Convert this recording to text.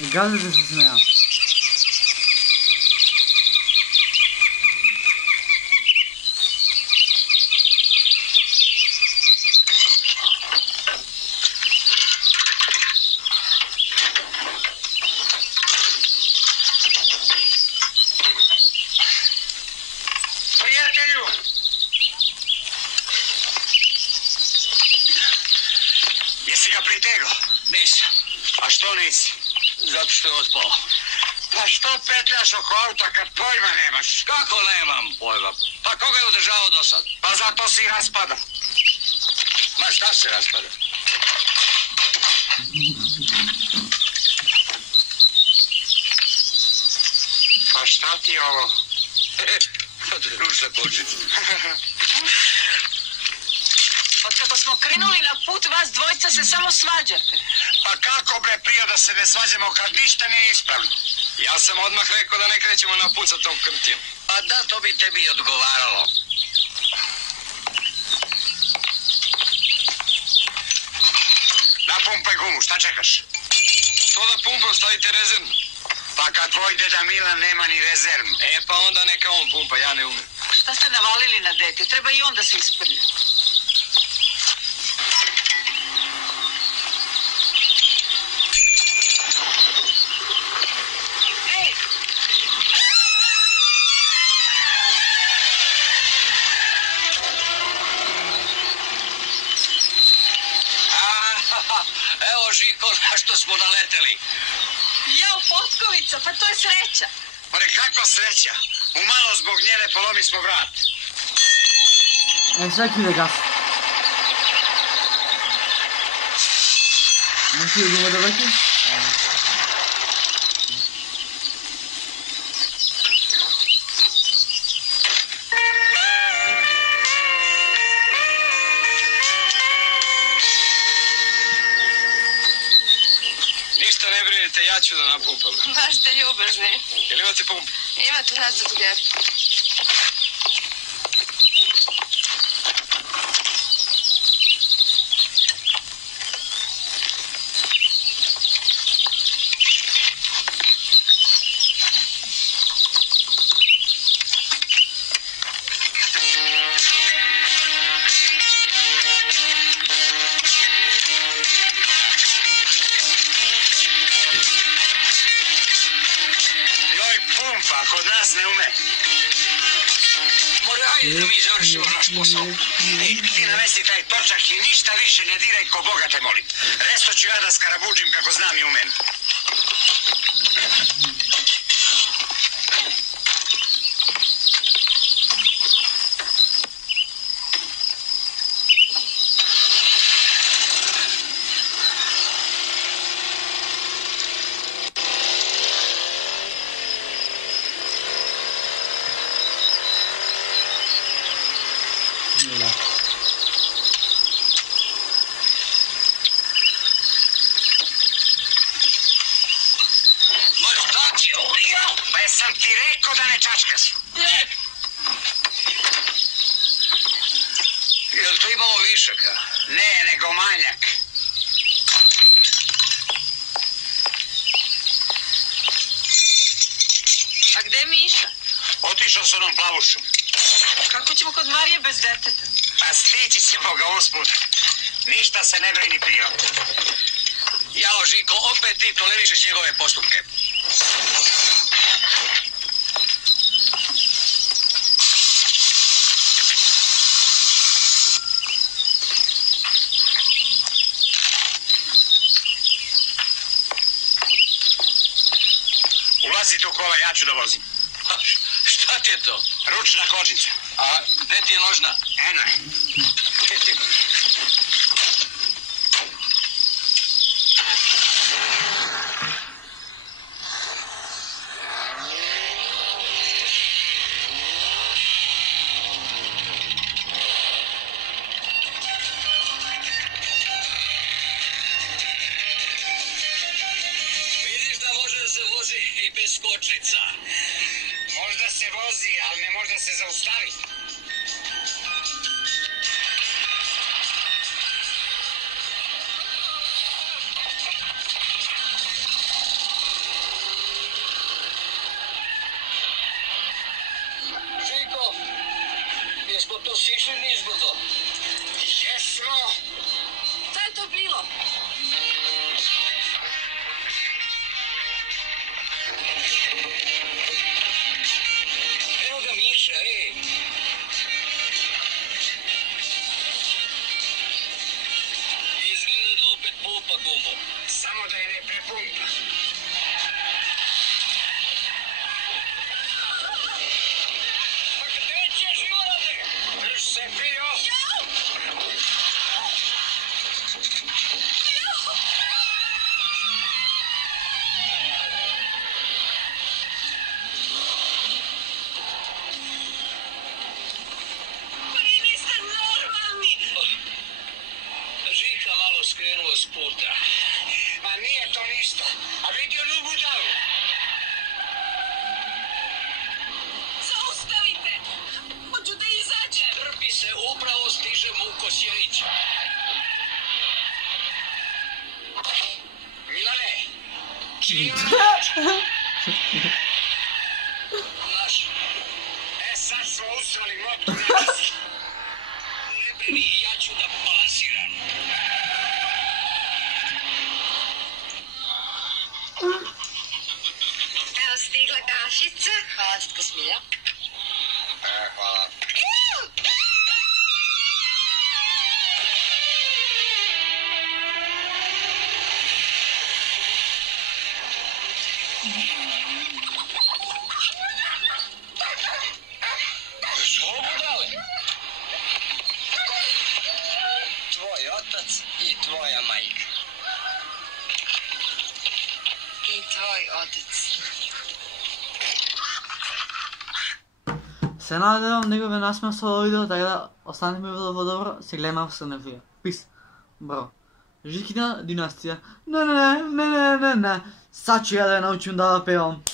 Gazete se smeja. Prijatelju! Jesi ga pritegao? Nisam. A što nisi? Zato što je otpao. Pa što petljaš oko auta kad pojma nemaš? Kako nemam pojma? Pa koga je održavao do sad? Pa zato si i raspada. Ma šta se raspada? Pa šta ti je ovo? Ručna kočica. Od kako smo krenuli na put, vas dvojica se samo svađate. Pa kako bre prije da se ne svađamo kad ništa nije ispravno? Ja sam odmah rekao da ne krećemo na put sa tom krtijom. Pa da, to bi tebi i odgovaralo. Napumpaj gumu, šta čekaš? To da pumpam, stavite rezervnu. Pa kad tvoj deda Milan nema ni rezervnu. E pa onda neka on pumpa, ja ne umem. Šta ste navalili na dete? Treba i on da se isprlja. Ej! Evo Žiko, na što smo naleteli. Jao, potkovica, pa to je sreća. Pa kakva sreća. Umalo zbog njene polomi smo vrat. Sad ću da gas. Neći idemo da vrti? Ništa ne brinite, ja ću da napumpam. Baš ste ljubazni. Jel imate pumpu? Imate nazad u gepu. Joj, pumpa, kod nas ne ume. More, ajde da mi završimo naš posao. Ej, ti navesi taj točak i ništa više ne diraj ko Boga te molim. Resto ću ja da skarabuđim kako znam i umem. Ma šta ti ovo? Pa jesam ti rekao da ne čačkaš. Jel to imamo višaka? Ne, nego manjak. A gde je Miša? Otišao s onom plavušom. Kako ćemo kod Marije bez deteta? Pa stići ćemo ga usput. Ništa se ne brini prije. Jao, Žiko, opet ti tolerišeš njegove postupke. Ulazite u kola, ja ću da vozim. Šta ti je to? Ručna kočnica. A gde ti je nožna? Eno je. Vidiš da može da se vozi i bez kočnica. Možda se vozi, ali ne može da se zaustavi. Nismo to sišli nizbrdo. Jesmo. Šta je to bilo? Evo ga Miša, ej. Izgleda da opet pumpa gumbo. Samo da je ne prepumpa. Pa gde ćeš, Ivane? Drž se, Pio. Pa vi niste normalni! Žika malo skrenuo s puta. Ma nije to ništa. A vidi onu budalu. Zaustavite! Hoću da izađem! Trpi se, upravo stiže Muko Sjenić. Milane. Čiji Naš, sad smo usrali loptu nečistu. ne brini, ja ću da balansiram. Evo stigla kašica. Hvala, tetka Smilja. Hvala. Što budale? Tvoj otac i tvoja majka. I tvoj otac. Se nadam da vam nekaj nasmeo s ovo video, tako da ostanite mi bilo dobro, se gledamo v naslednjem videu. Peace, bro. Žikina dinastija, ne, sad ću ja da je naučim da pevam.